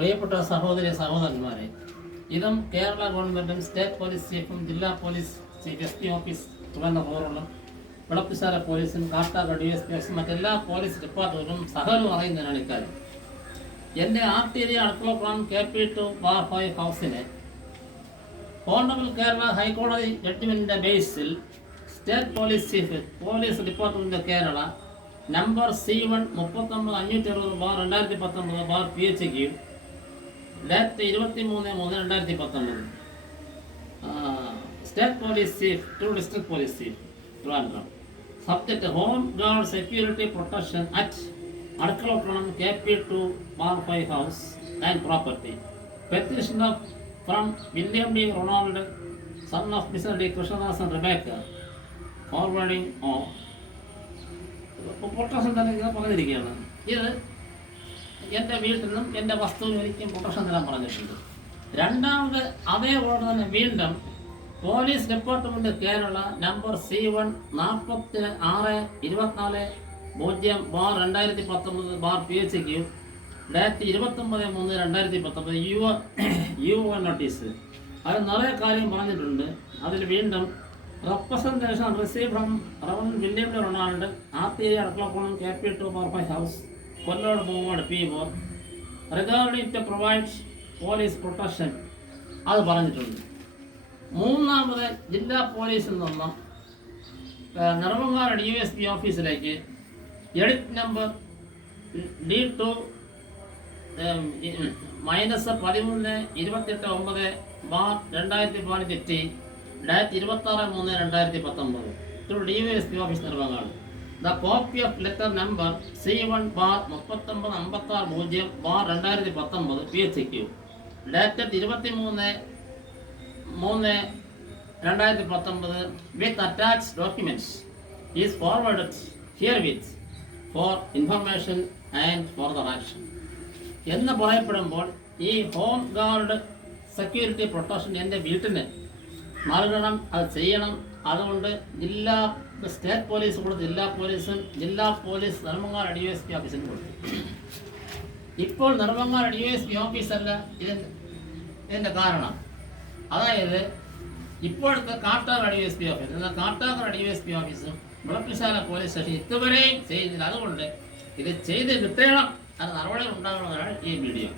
പ്രിയപ്പെട്ട സഹോദരി സഹോദരന്മാരെ, ഇതും കേരള ഗവൺമെൻറ്റും സ്റ്റേറ്റ് പോലീസ് ചീഫും ജില്ലാ police chief S P office തുടർന്ന വിളപ്പിശാല പോലീസും കാട്ടാക്കട DSP മറ്റെല്ലാ പോലീസ് ഡിപ്പാർട്ട്മെൻറ്റും സഹകരണം അറിയുന്നതിനാണ് ഇക്കാര്യം. എൻ്റെ ആർട്ടിരി അടുക്കളപ്പുറം KP2 ബാർ 5 ഹൗസിനെ ഓണറബിൾ കേരള ഹൈക്കോടതി ജഡ്ജ്മെൻറ്റിൻ്റെ ബേസിൽ state police chief police department Kerala number C1 30560/2019 bar PHQ date 23/3/2019 state police chief to district police chief Trivandrum subject home guard security protection at Adukkalappuram KP2 bar 5 house and property petitioner from William D. Ronald son of mister D. Krishnadasan Rebecca forwarding of protection തന്നെ ഇങ്ങനെ പറഞ്ഞിരിക്കുകയാണ്. ഇത് എൻ്റെ വീട്ടിൽ നിന്നും എൻ്റെ വസ്തുവിനും എനിക്കും protection തരാൻ പറഞ്ഞിട്ടുണ്ട്. രണ്ടാമത് അതേപോലെ തന്നെ വീണ്ടും police department Kerala number C1 46/24/0/2019 bar PHQ date 29/3/2019 notice. അത് നിറയെ കാര്യം പറഞ്ഞിട്ടുണ്ട്. അതിൽ വീണ്ടും representation received from Reverend William D. Ronald, RTA Adukkalappuram KP2 bar 5 house Kollode Moovad P4 regarding to provide police protection അത് പറഞ്ഞിട്ടുണ്ട്. മൂന്നാമത് ജില്ലാ പോലീസിൽ നിന്ന് നെടുമങ്ങാട് DSP ഓഫീസിലേക്ക് edit number D2 -13/28/2018 date 26/3/2019 to DSP office Nedumangad. The copy of letter number C1/3956/0/2019 PHQ dated 23/3/2019 with attached documents is forwarded herewith for information and further action എന്ന് പറയപ്പെടുമ്പോൾ ഈ ഹോം ഗാർഡ് സെക്യൂരിറ്റി പ്രൊട്ടക്ഷൻ എൻ്റെ വീട്ടിന് നൽകണം, അത് ചെയ്യണം. അതുകൊണ്ട് സ്റ്റേറ്റ് പോലീസ് കൊടുത്ത് ജില്ലാ പോലീസ് നെടുമങ്ങാട് DSP ഓഫീസിന് കൊടുത്തു. ഇപ്പോൾ നെടുമങ്ങാട് DSP ഓഫീസല്ല ഇതിൻ്റെ കാരണം. അതായത് ഇപ്പോഴത്തെ കാട്ടാക്കട DSP ഓഫീസ് എന്നാൽ കാട്ടാക്കട DSP ഓഫീസും വിളപ്പിശാല പോലീസ് സ്റ്റേഷൻ ഇതുവരെയും ചെയ്യുന്നില്ല. അതുകൊണ്ട് ഇത് ചെയ്ത് കിട്ടണം, അത് നടപടി ഉണ്ടാകണമെന്നാണ് ഈ വീഡിയോ.